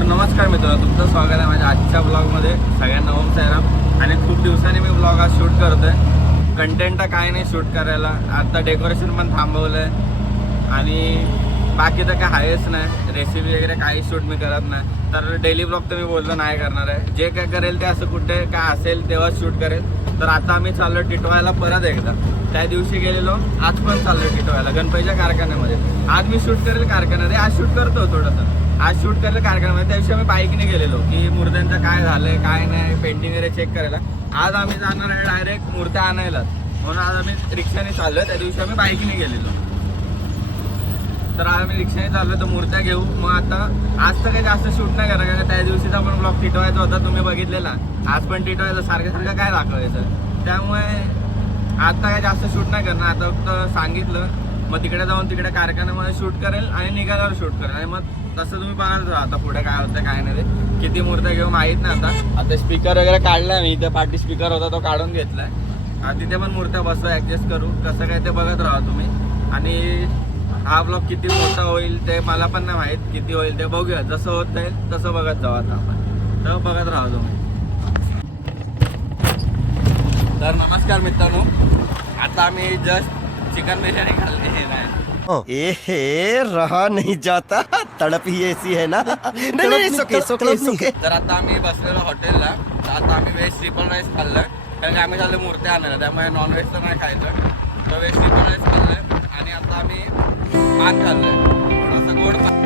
तर नमस्कार मित्रांनो, तुमचं स्वागत आहे माझ्या आजच्या ब्लॉगमध्ये. सगळ्यांना ओम साईराम. आणि खूप दिवसांनी मी ब्लॉग आज शूट करतोय. कंटेंट काय नाही शूट करायला. आता डेकोरेशन पण थांबवलं आहे आणि बाकी तर काय आहेच नाही. रेसिपी वगैरे काही शूट मी करत नाही. तर डेली ब्लॉग तर मी बोललो नाही करणार आहे. जे काय करेल ते असं कुठे काय असेल तेव्हाच शूट करेल. तर आता आम्ही चाललो टिटवायला परत एकदा. त्या दिवशी गेलेलो, आज पण चाललो टिटवायला गणपतीच्या कारखान्यामध्ये. आज मी शूट करेल कारखान्यामध्ये, आज शूट करतो थोडंसं. आज शूट करेल कारखान्यामध्ये. त्या दिवशी आम्ही बाईकने गेलेलो की मूर्त्यांचं काय झालंय काय नाही पेंटिंग वगैरे चेक करायला. आज आम्ही जाणार आहे डायरेक्ट मूर्त्या आणायला. म्हणून आज आम्ही रिक्षाने चाललोय. त्या दिवशी आम्ही बाईकने गेलेलो. तर आज आम्ही रिक्षाने चाललो तर मूर्त्या घेऊ. मग आता आज तर काही जास्त शूट नाही करणार कारण त्या दिवशीचा पण ब्लॉग टिटवायचा होता, तुम्ही बघितलेला. आज पण टिटवायचं, सारखं सारखं काय दाखवायचं. त्यामुळे आता काय जास्त शूट नाही करणार. आता फक्त सांगितलं मग तिकडे जाऊन तिकडे कारखान्यामध्ये शूट करेल आणि निघाल्यावर शूट करेल. आणि मग तसं तुम्ही बघाल आता पुढे काय होतं काय नाही. ते किती मूर्त्या घेऊ माहीत नाही. आता स्पीकर वगैरे काढलाय मी. इथे पाठी स्पीकर होता तो काढून घेतलाय. तिथे पण मूर्त्या बसतो ॲडजस्ट करू. कसं काय ते बघत राहा तुम्ही. आणि हा ब्लॉग किती मोठा होईल ते मला पण नाही माहीत. किती होईल ते बघूया. जसं होत जाईल तसं बघत जाऊ आता आपण. तर बघत राहा तुम्ही. तर नमस्कार मित्रांनो, आता आम्ही जस्ट चिकन बिर्याणी खाल्ली नाही. रहा नहीं जाता, तड़प ही ऐसी है ना. नहीं, सोके. तर आता आम्ही बसलेलो हॉटेलला. तर आता आम्ही व्हेज ट्रिपल राईस खाल्लं कारण की आम्ही झालो मूर्त्या आणायला. त्यामुळे नॉनव्हेज तर नाही खायचं. तर व्हेज ट्रिपल राईस खाल्लं आणि आता आम्ही पान खाल्लंय, थोडंसं गोड पान.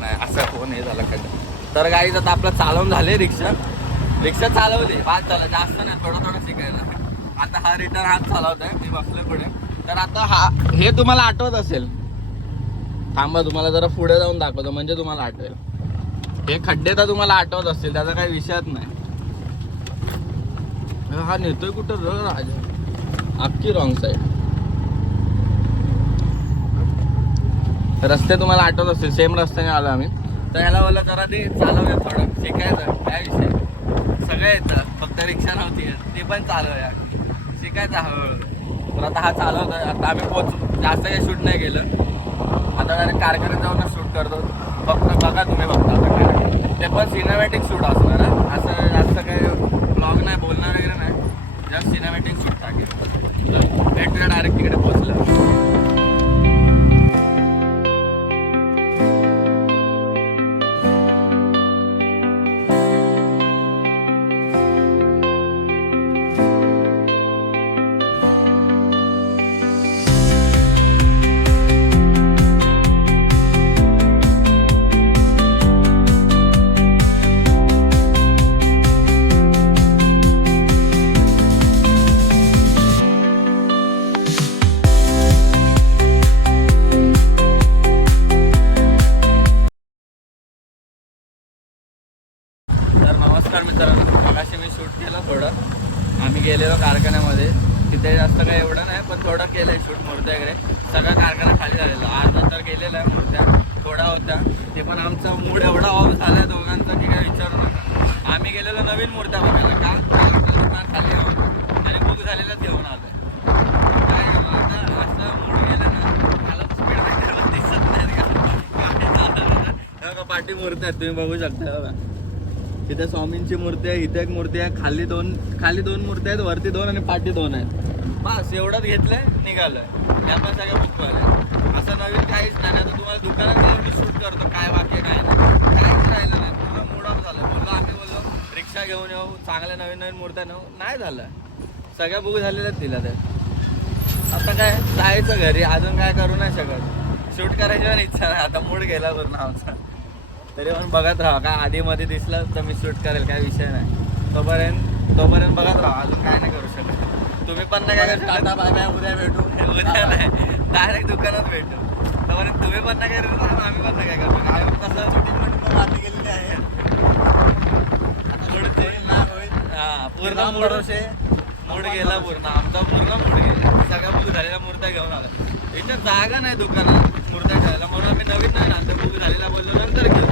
नाही असं फोन हे झालं काय. तर गाडीच आता आपलं चालवून झाले. रिक्षा चालवली बाद झालं. जास्त नाही, थोडं थोडं शिकायला. आता हा रिटर्न हात चालवत आहे. मी बसलो पुढे. तर आता हा हे तुम्हाला आठवत असेल. थांबा तुम्हाला जरा पुढे जाऊन दाखवतो म्हणजे तुम्हाला आठवेल. हे खड्डे तर तुम्हाला आठवत असतील, त्याचा काही विषयच नाही. हा नेतोय कुठं र राजा, अख्खी रॉंग साईड. रस्ते तुम्हाला आठवत असतील, सेम रस्त्याने आलो आम्ही. तर ह्याला बोललं जरा ते चालवूया, थोडं शिकायचं. काय विषय, सगळं येतं, फक्त रिक्षा नव्हती ती पण चालवूया, शिकायचं हळूहळू. तर आता हा चालवतोय. आता आम्ही जास्त काही शूट नाही केलं. आता डायरेक्ट कारखान्यात जाऊनच शूट करतो. फक्त बघा तुम्ही बघता आता ते पण सिनेमॅटिक शूट असणार. असं जास्त काही ब्लॉग नाही, बोलणार वगैरे नाही, जस्ट सिनेमॅटिक शूट टाकेल. भेटूया डायरेक्ट तिकडे पोहोचलं. नमस्कार मित्रांनो, मगाशी मी शूट केलं थोडं. आम्ही गेलेलो कारखान्यामध्ये. तिथे जास्त काही एवढं नाही पण थोडं केलं आहे शूट. मूर्त्या वगैरे सगळा कारखाना खाली झालेला. अर्धा तर गेलेला आहे. मूर्त्या थोड्या होत्या. ते पण आमचा मूड एवढा ऑफ झाला दोघांचा की काय विचारू नका. आम्ही गेलेलो नवीन मूर्त्या बघायला. का दुकान खाली येऊन आणि बुक झालेलं घेऊन आलं. काय असं मूड गेलं ना, मला स्पीड ब्रेकर दिसत नाही का पाठी मूर्त्या आहेत, तुम्ही बघू शकता बघा. तिथे स्वामींची मूर्ती आहे, इथे एक मूर्ती आहे, खाली दोन मूर्ती आहेत, वरती 2 आणि पाठी 2 आहेत. बस एवढंच घेतलंय, निघालोय. त्या पण सगळ्या बुक झाल्या. असं नवीन काहीच नाही. आता तुम्हाला दुकानात गेल्यावर मी शूट करतो काय वाक्य काय नाही, काहीच राहिलं नाही. पूर्ण मूड ऑफ झालं. आम्ही बोललो रिक्षा घेऊन येऊ, चांगल्या नवीन मूर्त्या नेऊ, नाही झालं. सगळ्या बुक झालेल्याच दिल्या त्या. आता काय जायचं घरी, अजून काय करू नाही शकत. शूट करायची पण इच्छा नाही, आता मूड गेला पूर्ण आमचा. तरी पण बघत राहा, काय आधी मध्ये दिसलं तर मी शूट करेल, काय विषय नाही. तोपर्यंत बघत राहा, अजून काय नाही करू शकत. तुम्ही पण नाही काय टाटा बाय बाय, उद्या भेटू. उद्या नाही, डायरेक्ट दुकानात भेटू. तोपर्यंत तुम्ही पण नाही करू, आम्ही पण नाही काय करतो. काय तसं शूटिंगमध्ये माती गेलेली आहे. हा पूर्ण मूड गेला पूर्ण आमचा, पूर्ण मूड गेला. सगळ्या बुक झालेल्या मूर्त्या घेऊन आला. इथे जागा नाही दुकानात मूर्त्या ठेवायला, म्हणून आम्ही नवीन नाही ना, बुक झालेला बोललो नंतर घेऊ.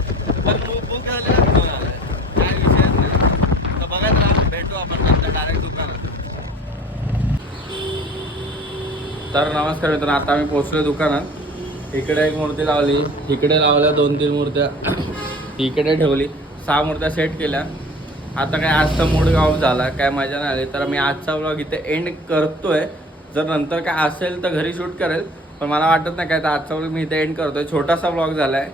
पण बुक झालेला घेऊन आला, काय विषयच नाही. तर बघायला राहा, भेटू आपण नंतर डायरेक्ट दुकानात. तर नमस्कार मित्रांनो, आता आम्ही पोहोचलो दुकानात. इकडे एक मूर्ती लावली, इकडे लावल्या 2-3 मूर्त्या, इकडे ठेवली, 6 मूर्त्या सेट केल्या. आता काय आज तर मूड ऑफ झाला, काय मजा नाही आली. तर मी आजचा व्लॉग इथे एंड करतोय. जर नंतर काय असेल तर घरी शूट करेल, पण मला वाटत नाही काय, तर आजचा व्लॉग मी इथे एंड करतोय. छोटासा व्लॉग झाला आहे,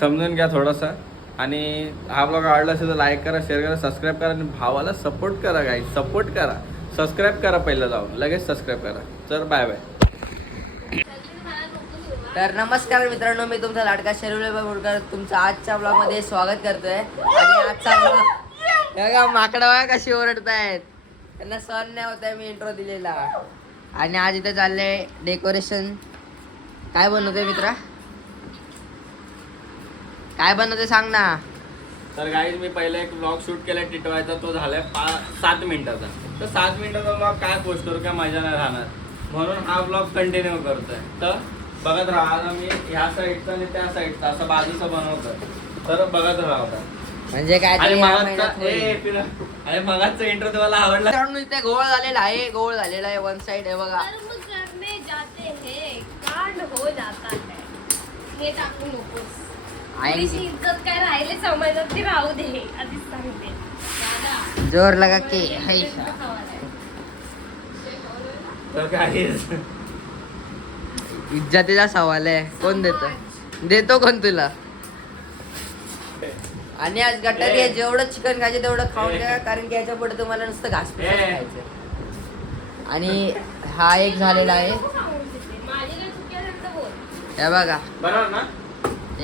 समजून घ्या थोडासा. आणि हा व्लॉग आवडला असेल तर लाईक करा, शेअर करा, सबस्क्राईब करा. आणि भावाला सपोर्ट करा, गाईज सपोर्ट करा. सबस्क्राईब करा पहिलं जाऊन, लगेच सबस्क्राईब करा. तर बाय बाय. तर नमस्कार मित्रांनो, मी तुमचा लाडका शर्विल बोरकर तुमचं आजच्या ब्लॉगमध्ये स्वागत करतोय. आणि आजचा ब्लॉग बघा, माकडं बघा कशी ओरडत आहेत, त्यांना सहन नाही होत आहे मी इंट्रो दिलेला. आणि आज इथे चाललंय डेकोरेशन. काय बनवतोय मित्रा, काय बनवतोय सांग ना. तर गाईज मी पहिला एक व्लॉग शूट केलाय टिटवायचा, तो झालाय 7 मिनिटाचा. तर 7 मिनिटाचा व्लॉग काय पोस्ट करू, काय मजा नाही राहणार, म्हणून हा व्लॉग कंटिन्यू करतोय. तर बघत राहा, आज मी ह्या साईडचा आणि त्या साईडचा असं बाजूचं बनवतोय. तर बघत राहा आता. म्हणजे काय आणि ते मगाचा इंट्रो तुम्हाला आवडला. मित्रांनो, इथे गोळ झालेला आहे, गोळ झालेला आहे वन साइड आहे बघा. कर्म करने जाते हैं, कांड हो जाता है. हे टाकू नकोस. थोडीशी इज्जत काय राहिले समाजात ती राहू दे, आधीच सांगते. दादा, जोर लगा के रेस्टोरंटचा सवाल आहे. तर गाईज इज्जतीचा सवाल आहे, कोण देतो कोण तुला. आणि आज गटारी आहे, जेवढं चिकन खायचं तेवढं खाऊन घ्या, कारण की याच्या पुढे तुम्हाला नुसतं घास खायचं. आणि हा एक झालेला आहे, माझी काय चुकी असेल तर बोल. हे बघा, बरोबर ना.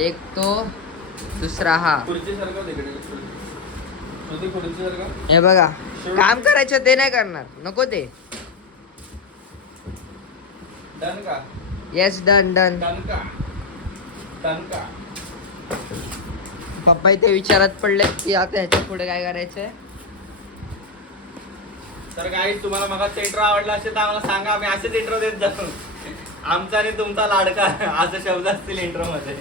एक तो, दुसरा हा. खुर्ची सारखं तिकडे खुर्ची सारखं. हे बघा, काम करायचं ते नाही करणार, नको ते. डन का. Yes, done done. डन का. पप्पा इथे विचारात पडले की आता ह्याच्या पुढे काय करायचंय. तर गाईज तुम्हाला मगाचा इंट्रो आवडला असेल तर आम्हाला सांगा, आम्ही असेच इंट्रो देत जातो. आमचा आणि तुमचा लाडका असे शब्द असतील इंट्रो मध्ये.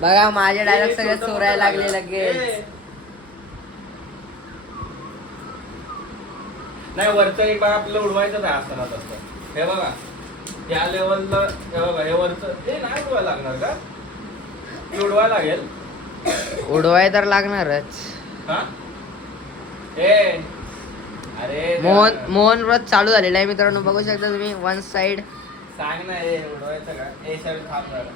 बघा, माझे डायलॉग सगळे चोरायला लागले लगेच. नाही, वरचं एक भाग आपल्याला उडवायचं आहे असताना तसं. हे बघा, या लेवलला हे बघा, हे वरचं हे नाही उडवायला लागणार का, हे उडवायला लागेल. उडवाय तर लागणारच. हा ए अरे मोहन व्रत चालू झालेला आहे मित्रांनो, बघू शकता तुम्ही वन साइड. सांग ना, हे उडवायचं का. ए सर थांब जरा.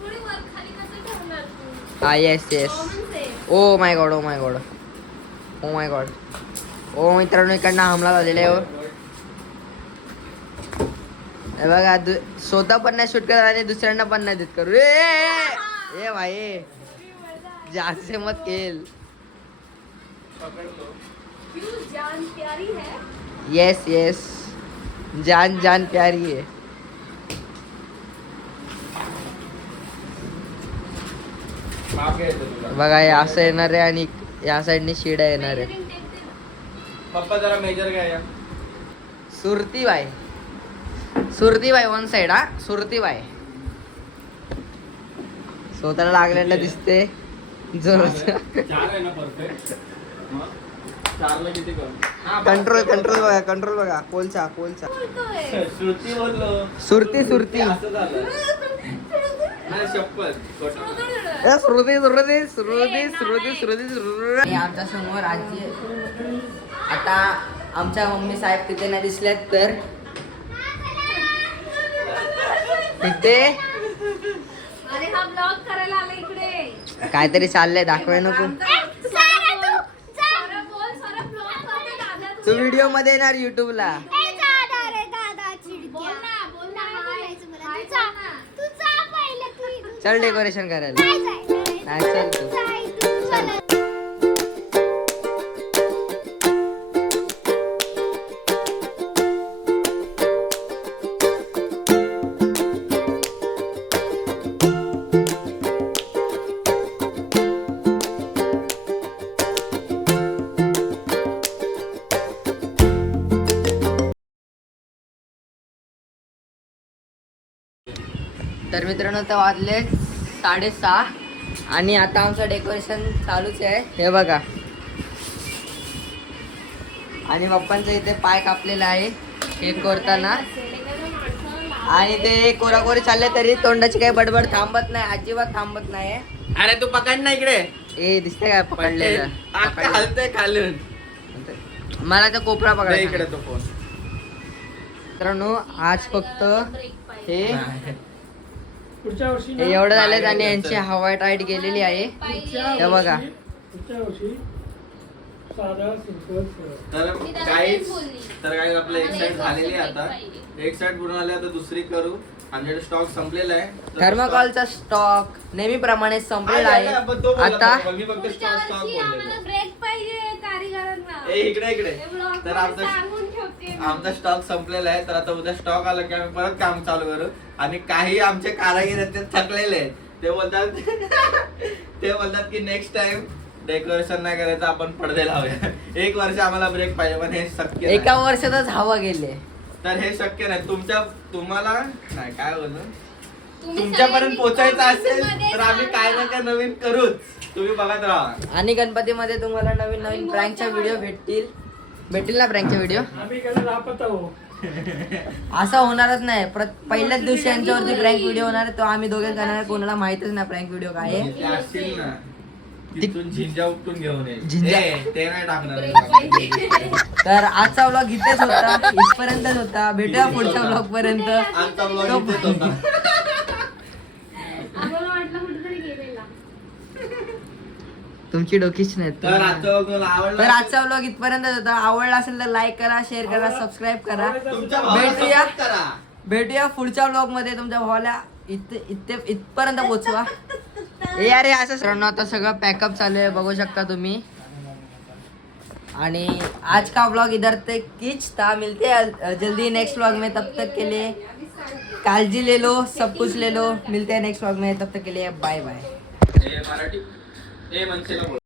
थोडी वर खाली कसं ठेवणार तू? हा, yes yes. Common sense. Oh my god, oh my god, oh my god. ओ मित्रांनो, इकडनं हमला झालेला आहे. हे बघा, स्वतः पण नाही शूट करत आणि दुसऱ्यांना पण नाही देत करू. ए भाई, जास्त मत खेल. क्यों जान प्यारी है? येस येस, जान जान प्यारी आहे. माप घ्यायचं तुला. बघा, हे असं येणार आहे आणि या साईडने शिड्या येणार आहे. Measuring tape दे. पप्पा जरा मेजर घ्या या. सुरतीबाई, सुरतीबाई वन साइड. हा, सुरतीबाई स्वतःला लागलेलं दिसते जोरात. 4 आहे ना परफेक्ट. मग 4ला किती करू. कंट्रोल कंट्रोल बघा, कंट्रोल बघा. कोलचा कोलचा. बोलतोय. श्रुती बोललो. सुरती सुरती. असं झालं. अरे शपथ खोटं. आणि आमच्या समोर आजी आहे. आता आमच्या मम्मी साहेब तिथे नाही दिसल्यात तर तिथे अरे हा ब्लॉग करायला आला इकडे. काहीतरी चाललंय दाखवाय नको. सरळ बोल, सरळ ब्लॉग करते दादा. तू व्हिडिओ मध्ये येणार युट्यूबला. बोल ना, बोल ना. हाय जा ना. चल डेकोरेशन करायला. नाही चल तू. तर मित्रांनो आता वाजले 6:30 आणि आता आमचं डेकोरेशन चालूच आहे. हे बघा आणि पप्पांचा इथे पाय कापलेला आहे केक करताना आणि ते कोराकोरी चालले तरी तोंडाची काही बडबड थांबत नाही, अजिबात थांबत नाही. अरे तू पकड ना इकडे. ए दिसते काय पकडलेलं? हलतंय खालून. मला तर कोपरा दे पकडायचा. इकडे तो फोन. मित्रांनो आज फक्त हे पुढच्या वर्षी हे एवढं झालेत आणि यांची हवा टाईट गेलेली आहे. हे बघा पुढच्या वर्षी साधा सिंपल तर काहीच आपलं एक साईड झालेली आहे आता. एक साईड पूर्ण आली आता दुसरी करू. आमच्याकडे स्टॉक संपलेला आहे. तर थर्माकोलचा स्टॉक नेहमीप्रमाणे संपलेला आहे. आपण तो बोलत आता होतो. मी फक्त पुढच्या स्टॉक वर्षी आम्हाला बोललेलो. ब्रेक पाहिजे कारीगरांना. ए इकडे इकडे. हे vlog तर मध्ये सांगून ठेवते मी. आमचा स्टॉक संपलेला आहे. तर आता उद्या स्टॉक आला की आम्ही परत काम चालू करू. आणि काही आमचे कारागीर आहेत ते थकलेले आहेत. ते बोलतात की नेक्स्ट टाइम डेकोरेशन नाही करायचं, आपण पडदे लावूया. एक वर्ष आम्हाला ब्रेक पाहिजे पण हे शक्य नाही. एका वर्षातच हवा गेले. तर हे शक्य नाही. तुम्हाला नाही काय बोलू, तुम्ही तुमच्यापर्यंत सगळ्यांनी पोहोचायचं असेल comment तर आम्ही काय ना काय नवीन करूच. तुम्ही बघत राहा. आणि गणपतीमध्ये तुम्हाला नवीन नवीन प्रँकच्या व्हिडिओ भेटतील ना प्रँकच्या व्हिडिओ. आम्ही काय लापत आहो. असं होणारच नाही. पहिल्याच दिवशी यांच्यावरती प्रँक व्हिडिओ होणार आहे, तो आम्ही दोघे करणार. कोणाला माहितच नाही प्रँक व्हिडिओ काय आहे. ते असतील ना तिथून झिंजा उपटून घेऊन ये. झिंजा? ते नाही टाकणार. तर आजचा व्लॉग इथेच होता, इथपर्यंतच होता. भेटूया पुढच्या व्लॉग पर्यंत. आजचा vlog इथेच होता. आम्हाला वाटलं कुठेतरी गेलेला. तुमची डोकीच नाही. तर आजचा vlog तुला आवडला तर आजचा व्लॉग इथपर्यंत होता. आवडला असेल तर लाईक करा, शेअर करा, सबस्क्राईब करा. तुमच्या भावाला भेटूया. support करा. भेटूया पुढच्या व्लॉग मध्ये. तुमच्या भावाला इथपर्यंत पोहोचवा. ए अरे असं सर्वांना आता सगळं पॅकअप चालू आहे, बघू शकता तुम्ही. आणि आज का व्लॉग इधर तक कीच था. मिलते हैं जल्दी नेक्स्ट व्लॉग में. तब तक के लिए काळजी ले लो, सब कुछ ले लो. मिलते हैं नेक्स्ट व्लॉग में. तब तक के लिए बाय बाय. ए मराठी ए मनसेला बोल.